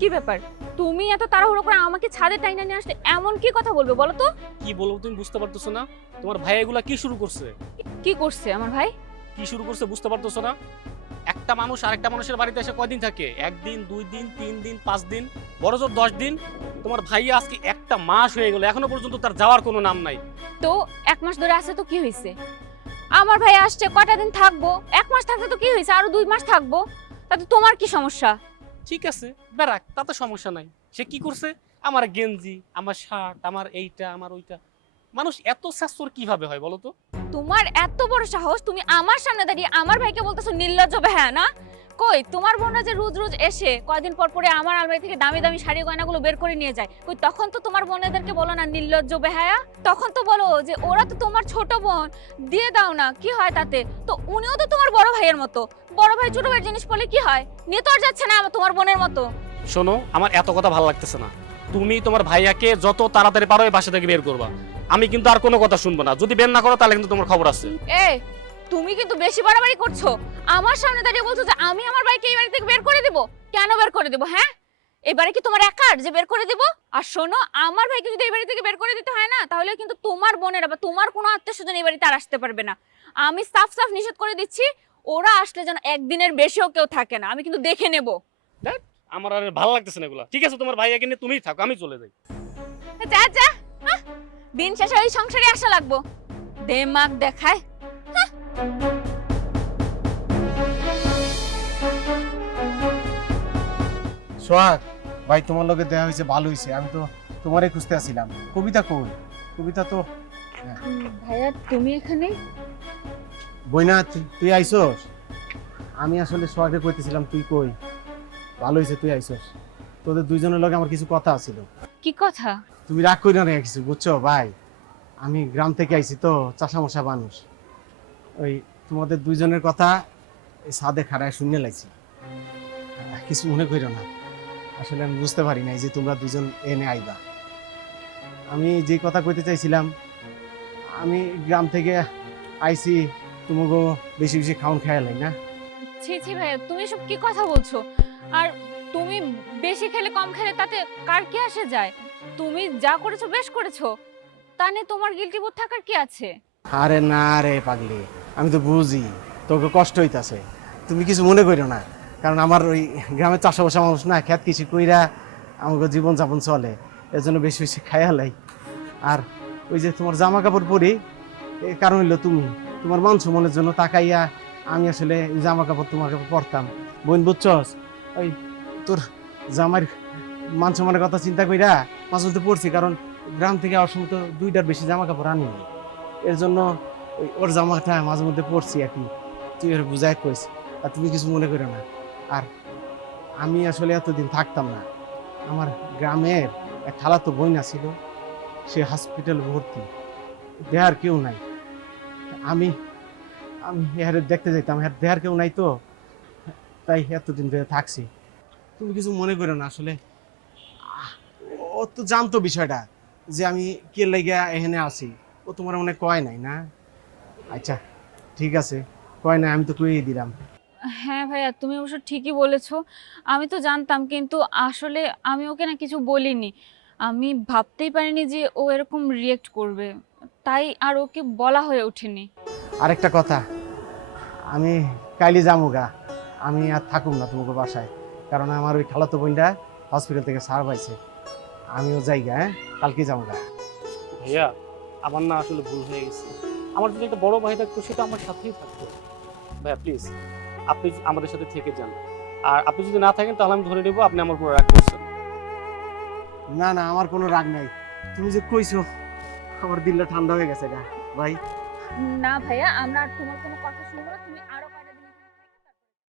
কি ব্যাপার, তুমি এত তাড়াহুড়ো করে আমাকে ছাদে টাইনা নিয়ে আসলে এমন কি কথা বলবে বলো তো? কি বলবো তুমি বুঝতে পারতেছো না? তোমার ভাই এগুলা কি শুরু করছে? কি করছে আমার ভাই? কি শুরু করছে বুঝতে পারতেছো না? একটা মানুষ আরেকটা মানুষের বাড়িতে এসে কয়দিন থাকে? একদিন, 2 দিন, 3 দিন, 5 দিন, বড়জোর 10 দিন। তোমার ভাই আজকে একটা মাস হয়ে গেল, এখনো পর্যন্ত তার যাওয়ার কোনো নাম নাই। তো 1 মাস ধরে আছে তো কি হয়েছে? আমার ভাই আসছে কয়টা দিন থাকবো, 1 মাস থাকতে তো কি হয়েছে, আরো 2 মাস থাকবো, তাতে তোমার কি সমস্যা? ঠিক আছে, বেরাক, তাতে সমস্যা নাই। সে কি করছে? আমার গেঞ্জি, আমার শার্ট, আমার এইটা, আমার ওইটা। মানুষ এত স্বাস্থ্যর কিভাবে হয় বলো তো? তোমার এত বড় সাহস, তুমি আমার সামনে দাঁড়িয়ে আমার ভাইকে বলতেছো নির্লজ্জ বেহায়া না? কই তোমার বোনরা যে রোজ রোজ এসে কয়দিন পর পরে আমার আলমারি থেকে দামি দামি শাড়ি গয়নাগুলো বের করে নিয়ে যায়, কই তখন তো তোমার বোনেদেরকে বলো না নির্লজ্জ বেহায়া? তখন তো বলো যে ওরা তো তোমার ছোট বোন, দিয়ে দাও না, কি হয় তাতে? তো উনিও তো তোমার বড় ভাইয়ের মতো, বড় ভাই ছোট ভাইয়ের জিনিস বলে কি হয়? নিয়ে তো আর যাচ্ছে না তোমার বোনের মতো। শোনো, আমার এত কথা ভালো লাগতেছে না। তুমি তোমার ভাইয়াকে যত তাড়াতাড়ি পারো এই বাসা থেকে বের করবা। আমি কিন্তু আর কোনো কথা শুনবো না। যদি বের না করো তাহলে কিন্তু তোমার খবর আছে। এ, তুমি কিন্তু বেশি বাড়াবাড়ি করছো। আমার সামনে দাঁড়িয়ে বলছো যে আমি আমার ভাইকে এই বাড়ি থেকে বের করে দিব। কেন বের করে দিব? হ্যাঁ, এবারে কি তোমার একার যে বের করে দিব? আর শোনো, আমার ভাইকে যদি এই বাড়ি থেকে বের করে দিতে হয় না, তাহলে কিন্তু তোমার বোনেরা বা তোমার কোনো আত্মীয়স্বজন এই বাড়িতে আর আসতে পারবে না। আমি সাফ সাফ নিষেধ করে দিচ্ছি, ওরা আসলে যেন একদিনের বেশিও কেউ থাকে না। আমি কিন্তু দেখে নেব। দেখ, আমার আর ভালো লাগতেছে না এগুলা। ঠিক আছে, তোমার ভাইয়াকে নিয়ে তুমিই থাকো, আমি চলে যাই। যা যা, হাহ, দিন শেষে ওই সংসারে আসা লাগবো, দেমাগ দেখায়। সোহাগ ভাই, তোমার লগে দেখা হয়েছে, ভালো হয়েছে। আমি তো তোমারে খুঁজতে আসছিলাম। কবিতা কই? কবিতা তো ভাইয়া তুমি এখানে? বইনা, তুই আইসস? আমি আসলে সোহাগে কইতেছিলাম তুই কই। ভালো হয়েছে তুই আইসস। তোদের দুইজনের লগে আমার কিছু কথা আছিল। কি কথা? তুমি রাগ করি না রে কিছু, বুঝছো ভাই? আমি গ্রাম থেকে আইছি তো, চাষামশা মানুষ। ওই তোমাদের দুইজনের কথা এই ছাদে খাড়ায় শুনে লাইছি। কিছু মনে কইরো না, আসলে আমি বুঝতে পারি নাই যে তোমরা দুজন এনে আইবা। আমি যে কথা কইতে চাইছিলাম, আমি গ্রাম থেকে আইছি, তোমাকে বেশি বেশি খাওন খেয়ালাই না। ছি ছি ভাইয়া, তুমি সব কি কথা বলছো? আর তুমি বেশি খেলে কম খেলে তাতে কার কি আসে যায়? তুমি যা করেছো বেশ করেছো, তা নিয়ে তোমার গিলটি বোধ থাকার কি আছে? আরে না রে পাগলি, আমি তো বুঝি তোকে কষ্ট হইতাছে। তুমি কিছু মনে করো না, কারণ আমার ওই গ্রামের চাষাবাসা মানুষ না, খেত কিছু কইরা আমাকে জীবন যাপন চলে, এর জন্য বেশি বেশি খায়ালাই। আর ওই যে তোমার জামা কাপড় পরি, এর কারণ হইলো তুমি, তোমার মান সম্মানের জন্য তাকাইয়া আমি আসলে এই জামা কাপড় তোমার কাপড় পরতাম। বোন বুঝছস, ওই তোর জামার মান সম্মানের কথা চিন্তা কইরা মাঝে মধ্যে পড়ছি, কারণ গ্রাম থেকে আমার সময় তো 2টার বেশি জামা কাপড় আনি, এর জন্য ওর জামাটা মাঝে মধ্যে পড়ছি আর কি। তুই ওর বুঝাই কইস, আর তুমি কিছু মনে করো না। আর আমি আসলে এতদিন থাকতাম না, আমার গ্রামের এক খালাতো বোন ছিল, সে হসপিটালে ভর্তি, দেহার কেউ নাই। আমি আমি এহারে দেখতে যাইতাম, হ্যাঁ দেহার কেউ নাই তো, তাই এতদিন ধরে থাকছি। তুমি কিছু মনে করো না, আসলে ও তো জানতো বিষয়টা যে আমি কে লেগে এখানে আছি, ও তোমার মনে কয় নাই না? আচ্ছা ঠিক আছে, কয় নাই, আমি তো কইই দিলাম। হ্যাঁ ভাইয়া, তুমি অবশ্য ঠিকই বলেছো। আমি তো জানতাম, কিন্তু আসলে আমি ওকে না কিছু বলিনি। আমি ভাবতেই পারিনি যে ও এরকম রিয়েক্ট করবে, তাই আর ওকে বলা হয়ে ওঠেনি। আরেকটা কথা, আমি কাইলি যামুগা, আমি আর থাকুম না তোমাকে বাসায়, কারণ আমার ওই খালাতো বোনটা হসপিটাল থেকে সার পাইছে। আমিও যাইগা, হ্যাঁ কালকে যামুগা। ভাইয়া, আমার না আসলে ভুল হয়ে গেছে। আমার যদি একটা বড় ভাই থাকতো সেটা আমার সাথেই থাকতো। ভাইয়া প্লিজ, আপনি আমাদের সাথে থেকে যান। আর আপনি যদি না থাকেন তাহলে আমি ধরে নেবো আপনি আমার উপর রাগ করছেন। না না, আমার কোনো রাগ নাই। তুমি যে কইছো, আমার দিলটা ঠান্ডা হয়ে গেছে গা ভাই। না ভাইয়া, আমরা আর তোমার কোনো কথা শুনবো না, তুমি আরো